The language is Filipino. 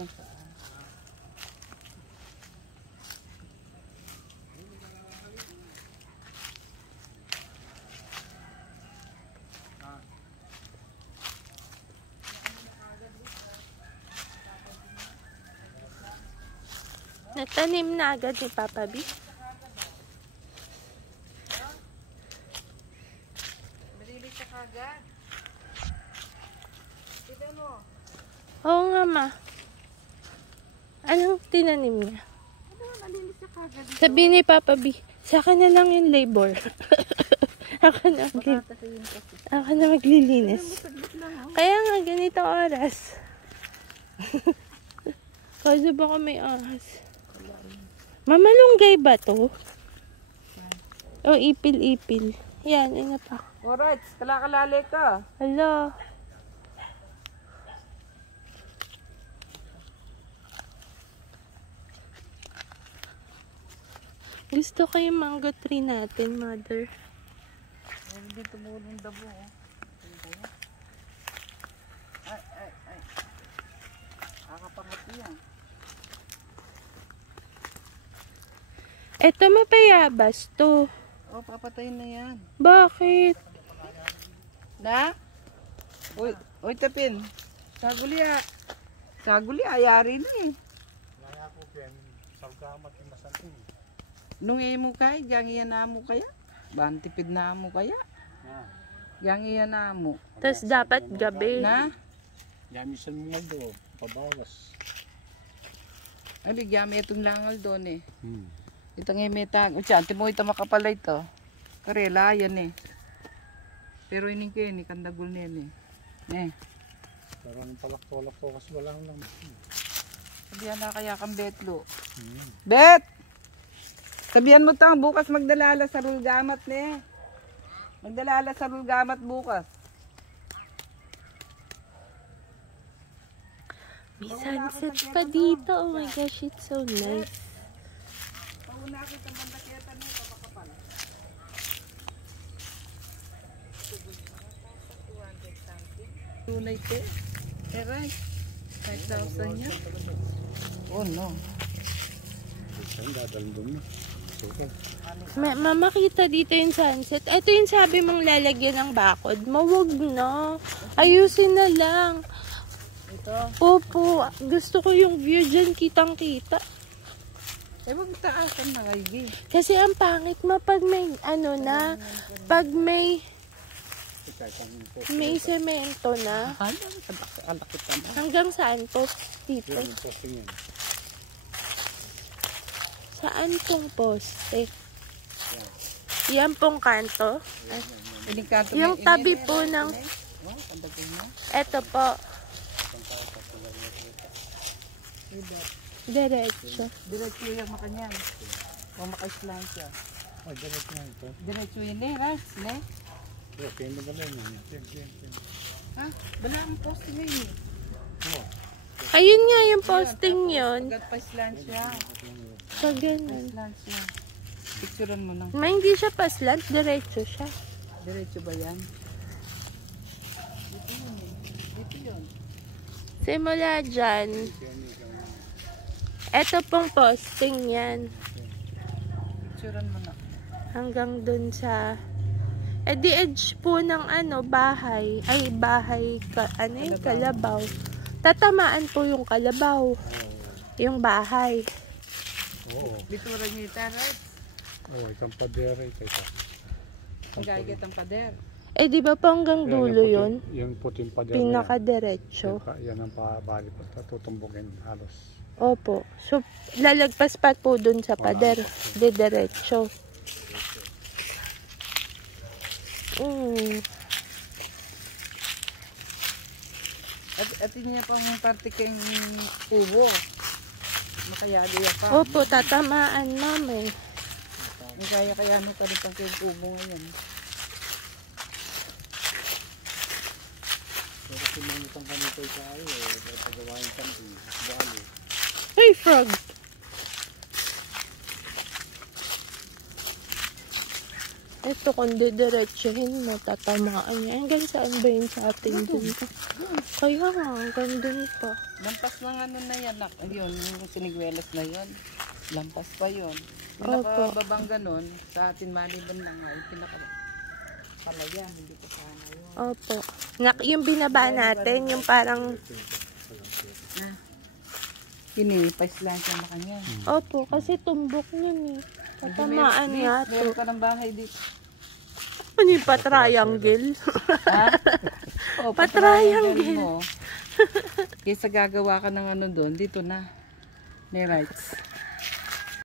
kung saan. Natanim na agad ni Papa B. Malilis siya kagad. Tignan mo. Oo nga, ma. Anong tinanim niya? Malilis siya kagad. Sabi ni Papa B, sa akin na lang yung labor. Ako na maglilinis. Kaya nga, ganito oras. Kasi baka may ahas. Mamalunggay ba to? O, ipil-ipil. Yan, ina pa. Alright, kalakalali ka. Hala. Gusto ko yung mango tree natin, mother. Hindi tumulong dabo. Ay. Kakapangati yan. Eto mapayabas to. Oh, papatayin na yan. Bakit? Na? Uy, tapin. Saguli, ayari na eh. Naya ko ken, salgamat yung masanting. Nung mo kay, yang iyan na mo kaya? Bantipid na mo kaya? Yang iyan na mo. Tapos dapat gabi. Na? Yamisan mo nga do, pabawas. Ay, bigyan mo itong langal doon eh. Hmm. Itang imetag. O siya, mo ito makapala ito. Karela, yan eh. Pero ining kayo ni kandagul niyan eh. Pero anong palak-tolak ko kasi wala lang. Sabihan na kaya kang Betlo. Hmm. Bet! Sabihan mo tang bukas magdalala sa rulgamat ne. Magdalala sa rulgamat bukas. May sunset pa dito. Oh my gosh, it's so nice. Pauna kita bandaketa nito makapal. Tunay te. Right. 5,000 niya. Oh no. Saan dadalhin doon mo? Super. Makita dito yung sunset. Ito yung sabi mong lalagyan ng bakod. Mawag na. Ayusin na lang. Ito. Opo. Gusto ko yung view dyan. Kitang-kita. Eh, wag taasan na kayo. Kasi ang pangit pag may ano na. Pag may semento na. Alakit ka na. Hanggang saan po? Dito. Yan yung posting yan. Saan pong poste? Yan pong kanto. Yung tabi po ng... Eto po. Diretso. Diretso yung makanyan. O makaislan siya. Ay, direct na ito. Diretso yun eh, Ras. Ne? Okay, madala yun. Yan. Ha? Bala ang poste ngayon eh. Oh, Ayun nga yung posting yun. Agad pa islan siya. Sa ganun. Islan siya. Picturean mo lang. Ma, hindi siya paslant. Diretso siya. Diretso ba yan? Dito yun eh. Dito yun. Simula dyan. Eto pong posting yan. Picturean mo na. Hanggang dun sa... the edge po ng ano, bahay. Ay, bahay. Ano yung kalabaw. Tatamaan po yung kalabaw. Yung bahay. oo. Bitura niyo ito, right? Oo, itang padera ito. Ang gagawin ang pader. Di ba po hanggang dulo yun? Yung puting padera. Pinaka-diretso. Yan ang pabali pa. Tutumbugin halos. Opo. So, lalagpas pa po dun sa pader. Diretso. At niya pang partiking kubo. Makayali ya pa. Opo, tatamaan mami. May kaya mo pa rin pang kubo ngayon. Pero sinungitan kami ito tayo. Pagawain kami. Bali. Hey, frog! Ito, kung didiretsuhin mo, tatamaan niya. Hanggang saan ba yun sa atin dun? Kaya nga, hanggang dun pa. Lampas ng ano na yan. Yun, yung siniguelas na yun. Lampas pa yun. Yung Opo. nakababang ganun, sa atin maliban lang ay pinakapalaya. Hindi ko sana yun. Opo. Yung binaba natin, yung parang... Pinipas lang siya na kanya. Opo, kasi tumbok niyan eh. Tatamaan nga to. Meron ka ng bahay dito. Ano yung pa-triangle? Ha? Oo, Pa-triangle. mo. Kaysa gagawa ka ng ano doon, dito na. May rights.